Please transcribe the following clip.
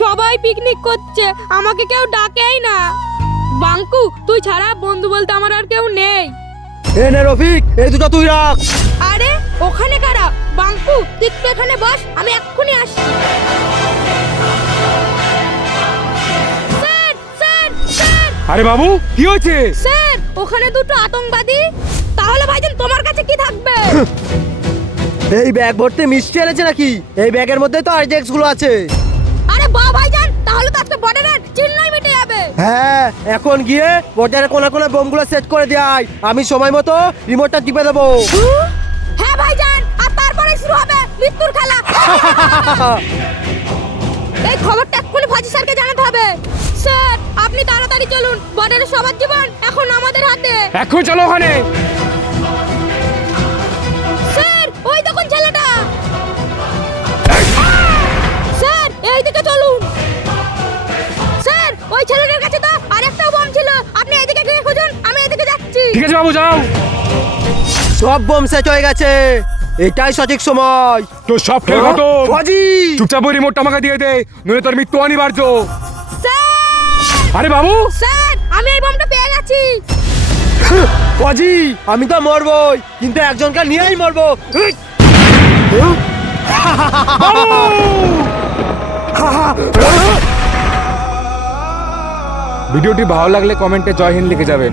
সবাই পিকনিক করছে, আমাকে কেউ ডাকেই না। বাঙ্কু, তুই ছাড়া বন্ধু বলতে আমার আর কেউ নেই। এ নে রফিক, এই দুটো তুই রাখ। আরে ওখানে কারা? বাঙ্কু, তুই একটু এখানে বস, আমি এক্ষুনি আসছি। স্যার স্যার স্যার আরে বাবু, কি হয়েছে? স্যার, ওখানে দুটো আতঙ্কবাদী। তাহলে ভাইজান তোমার কাছে কি থাকবে? এই ব্যাগ ভর্তি মিষ্টি এনেছে নাকি? এই ব্যাগের মধ্যে তো আরজেক্স গুলো আছে। আরে বাহ ভাইজান, তাহলে তো আজকে বর্ডারের চিহ্নই মিটে যাবে। হ্যাঁ, এখন গিয়ে বর্ডারের কোনা কোনা বোমগুলো সেট করে দেয়। আমি সময় মতো রিমোটটা টিপে দেবো। হ্যাঁ ভাইজান, আর তারপরে শুরু হবে মৃত্যুর খেলা। এই খবরটা এক্ষুনি ফাজি স্যারকে জানাতে হবে। স্যার, আপনি তাড়াতাড়ি চলুন, বর্ডারের সবার জীবন এখন আমাদের হাতে। এখন চলো ওখানে। স্যার, ওই দেখুন ছেলেটা। স্যার, এইদিকে চলুন। স্যার, ওই ছেলেটার কাছে তো আরেকটা বোম ছিল, আপনি এইদিকে গিয়ে খুঁজুন, আমি এইদিকে যাচ্ছি। ঠিক আছে বাবু, যাও। সব বোম সেট হয়ে গেছে, এটাই সঠিক সময়। তো সব খেল খতম। ফাজি, চুপচাপ ওই রিমোটটা আমাকে দিয়ে দে, নইলে তোর মৃত্যু অনিবার্য। স্যার, আরে বাবু, স্যার, আমি এই বোমটা পেয়ে গেছি। ফাজি, আমি তো মরবই, কিন্তু একজনকে নিয়েই মরবো। ভিডিওটি ভালো লাগলে কমেন্টে জয় হিন্দ লিখে যাবেন।